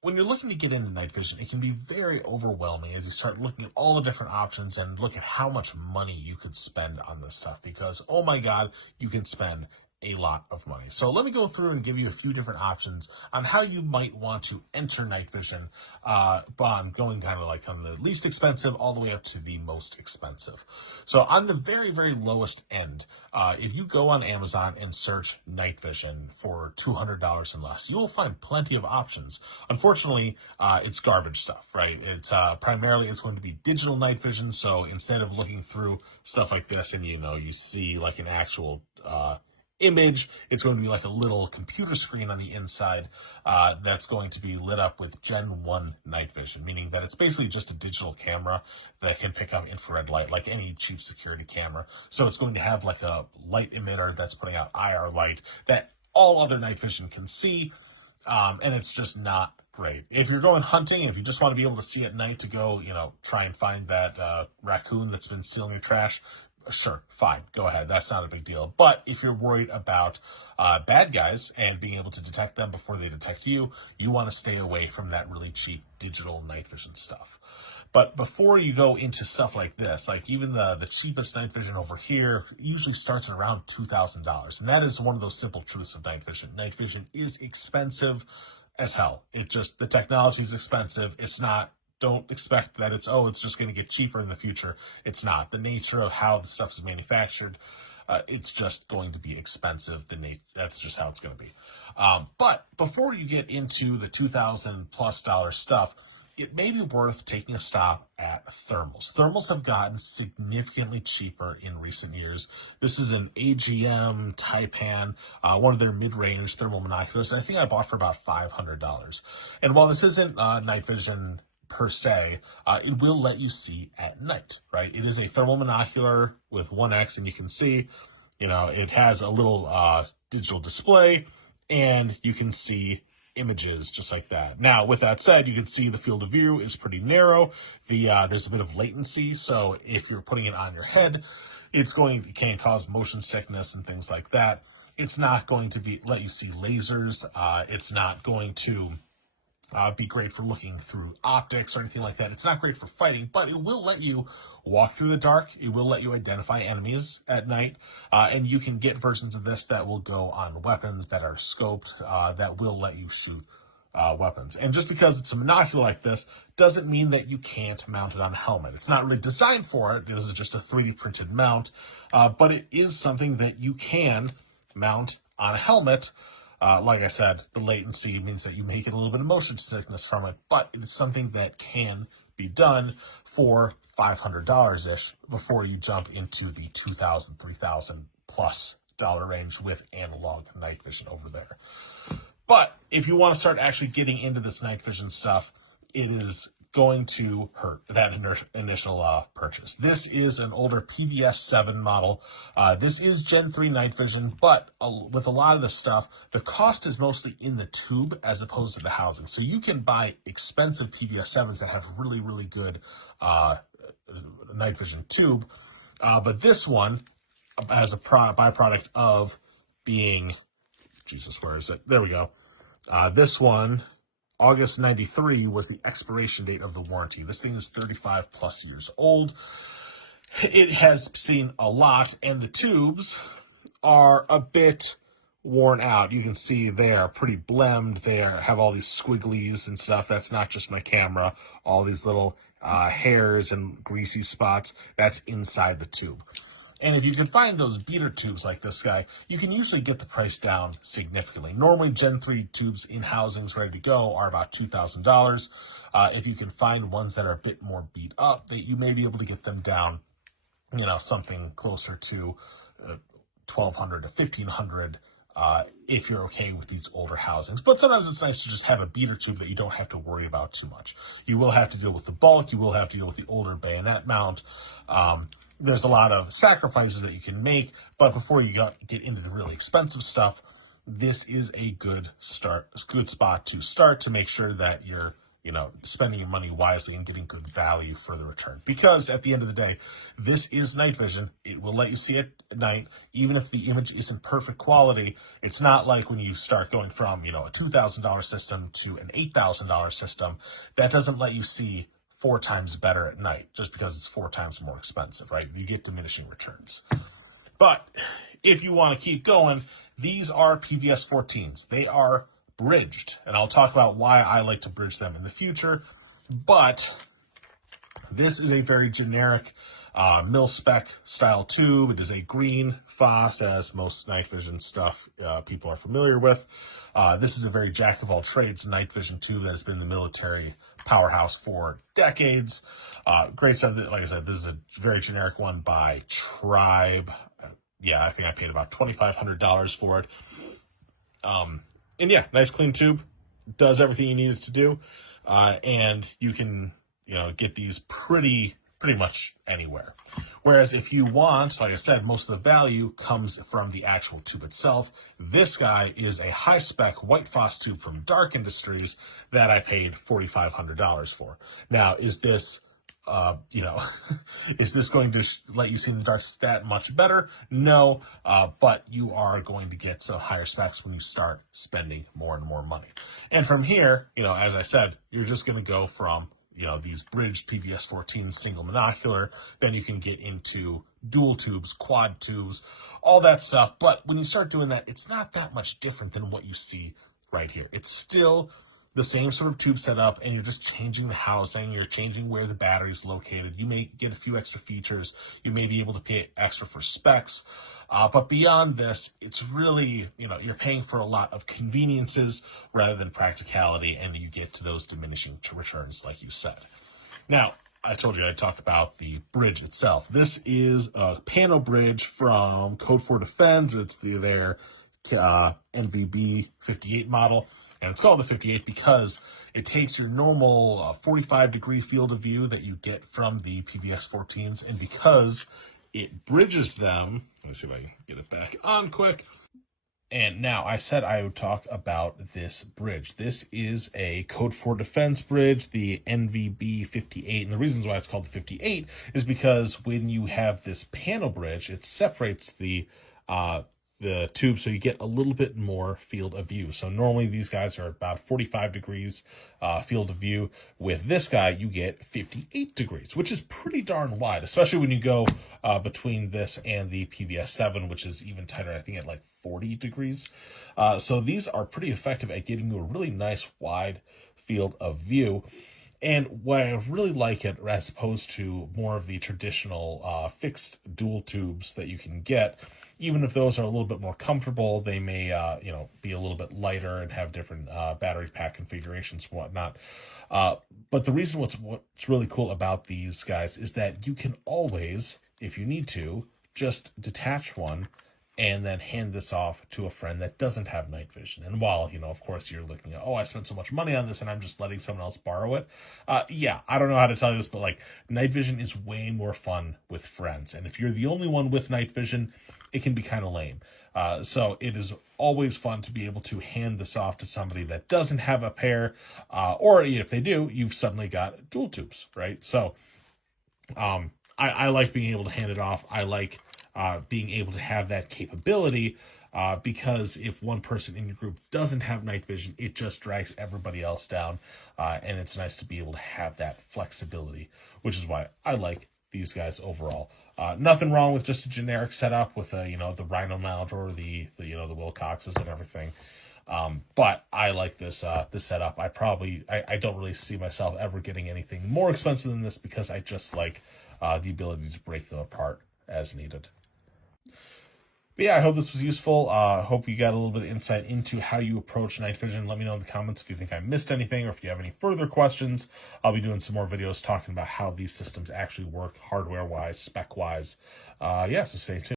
when you're looking to get into night vision, it can be very overwhelming as you start looking at all the different options and look at how much money you could spend on this stuff because, oh my God, you can spend a lot of money. So let me go through and give you a few different options on how you might want to enter night vision, but I'm going kind of like from the least expensive all the way up to the most expensive. So on the very, very lowest end, if you go on Amazon and search night vision for $200 and less, you'll find plenty of options. Unfortunately, it's garbage stuff, right? It's primarily it's going to be digital night vision. So instead of looking through stuff like this and you see like an actual image, it's going to be like a little computer screen on the inside that's going to be lit up with Gen 1 night vision, meaning that it's basically just a digital camera that can pick up infrared light like any cheap security camera. So it's going to have like a light emitter that's putting out IR light that all other night vision can see, and it's just not great. If you're going hunting, if you just want to be able to see at night to go, try and find that raccoon that's been stealing your trash, sure, fine, go ahead. That's not a big deal. But if you're worried about bad guys and being able to detect them before they detect you, you want to stay away from that really cheap digital night vision stuff. But before you go into stuff like this, like even the cheapest night vision over here usually starts at around $2,000. And that is one of those simple truths of night vision. Night vision is expensive as hell. The technology is expensive. It's not. Don't expect that it's just going to get cheaper in the future. It's not. The nature of how the stuff is manufactured, it's just going to be expensive. That's just how it's going to be. But before you get into the $2,000+ stuff, it may be worth taking a stop at thermals. Thermals have gotten significantly cheaper in recent years. This is an AGM Taipan, one of their mid-range thermal binoculars. I think I bought for about $500. And while this isn't night vision per se, it will let you see at night, right? It is a thermal monocular with 1x, and you can see, it has a little digital display, and you can see images just like that. Now, with that said, you can see the field of view is pretty narrow. There's a bit of latency, so if you're putting it on your head, it can cause motion sickness and things like that. It's not going to let you see lasers. It's not going to be great for looking through optics or anything like that. It's not great for fighting, but it will let you walk through the dark. It will let you identify enemies at night, and you can get versions of this that will go on weapons that are scoped, that will let you shoot weapons. And just because it's a monocular like this doesn't mean that you can't mount it on a helmet. It's not really designed for it. This is just a 3D printed mount, but it is something that you can mount on a helmet. Like I said, the latency means that you may get a little bit of motion sickness from it, but it is something that can be done for $500-ish before you jump into the $2,000, $3,000+ range with analog night vision over there. But if you want to start actually getting into this night vision stuff, it is going to hurt that initial purchase. This is an older PVS-7 model. This is Gen 3 night vision, but with a lot of the stuff, the cost is mostly in the tube as opposed to the housing. So you can buy expensive PVS-7s that have really, really good night vision tube, but this one, as a byproduct of being, Jesus, where is it? There we go. This one, August 93 was the expiration date of the warranty. This thing is 35+ years old. It has seen a lot, and the tubes are a bit worn out. You can see they are pretty blemmed. They have all these squigglies and stuff. That's not just my camera. All these little hairs and greasy spots. That's inside the tube. And if you can find those beater tubes like this guy, you can usually get the price down significantly. Normally, Gen 3 tubes in housings ready to go are about $2,000. If you can find ones that are a bit more beat up, that you may be able to get them down, something closer to $1,200 to $1,500 if you're okay with these older housings. But sometimes it's nice to just have a beater tube that you don't have to worry about too much. You will have to deal with the bulk. You will have to deal with the older bayonet mount. There's a lot of sacrifices that you can make, but before you get into the really expensive stuff, this is a good spot to start to make sure that you're spending your money wisely and getting good value for the return. Because at the end of the day, this is night vision. It will let you see it at night, even if the image isn't perfect quality. It's not like when you start going from, a $2,000 system to an $8,000 system, that doesn't let you see 4 times better at night just because it's 4 times more expensive, right? You get diminishing returns. But if you want to keep going, these are PVS 14s. They are bridged, and I'll talk about why I like to bridge them in the future. But this is a very generic mil-spec style tube. It is a green FOSS, as most night vision stuff people are familiar with. This is a very jack-of-all-trades night vision tube that has been the military powerhouse for decades. Great stuff. Like I said, this is a very generic one by Tribe. Yeah, I think I paid about $2,500 for it. And yeah, nice clean tube. Does everything you need it to do. And you can, get these pretty much anywhere. Whereas if you want, like I said, most of the value comes from the actual tube itself. This guy is a high-spec white FOSS tube from Dark Industries that I paid $4,500 for. Now, is this, is this going to let you see in the dark that much better? No, but you are going to get some higher specs when you start spending more and more money. And from here, as I said, you're just going to go from these bridged PVS 14 single monocular, then you can get into dual tubes, quad tubes, all that stuff. But when you start doing that, it's not that much different than what you see right here. It's still the same sort of tube setup, and you're just changing the housing, you're changing where the battery is located. You may get a few extra features. You may be able to pay extra for specs. But beyond this, it's really, you're paying for a lot of conveniences rather than practicality, and you get to those diminishing returns, like you said. Now, I told you I'd talk about the bridge itself. This is a panel bridge from Code 4 Defense. It's their NVB 58 model, and it's called the 58 because it takes your normal 45-degree field of view that you get from the PVS 14s, and because it bridges them. Let me see if I can get it back on quick. And now, I said I would talk about this bridge. This is a Code 4 Defense bridge, the NVB 58. And the reasons why it's called the 58 is because when you have this panel bridge, it separates the tube so you get a little bit more field of view. So normally these guys are about 45 degrees field of view. With this guy, you get 58 degrees, which is pretty darn wide, especially when you go between this and the PVS 7, which is even tighter, I think at like 40 degrees. So these are pretty effective at giving you a really nice wide field of view. And what I really like it, as opposed to more of the traditional fixed dual tubes that you can get, even if those are a little bit more comfortable, they may, be a little bit lighter and have different battery pack configurations and whatnot. But the reason what's really cool about these guys is that you can always, if you need to, just detach one and then hand this off to a friend that doesn't have night vision. And while, of course, you're looking at, I spent so much money on this and I'm just letting someone else borrow it. Yeah, I don't know how to tell you this, but night vision is way more fun with friends. And if you're the only one with night vision, it can be kind of lame. So it is always fun to be able to hand this off to somebody that doesn't have a pair, or if they do, you've suddenly got dual tubes, right? So I like being able to hand it off. I like being able to have that capability, because if one person in your group doesn't have night vision, it just drags everybody else down, and it's nice to be able to have that flexibility, which is why I like these guys overall. Nothing wrong with just a generic setup with the Rhino mount or the Wilcoxes and everything. But I like this setup. I don't really see myself ever getting anything more expensive than this, because I just like the ability to break them apart as needed. But yeah, I hope this was useful. Hope you got a little bit of insight into how you approach night vision. Let me know in the comments if you think I missed anything, or if you have any further questions. I'll be doing some more videos talking about how these systems actually work hardware-wise, spec-wise. So stay tuned.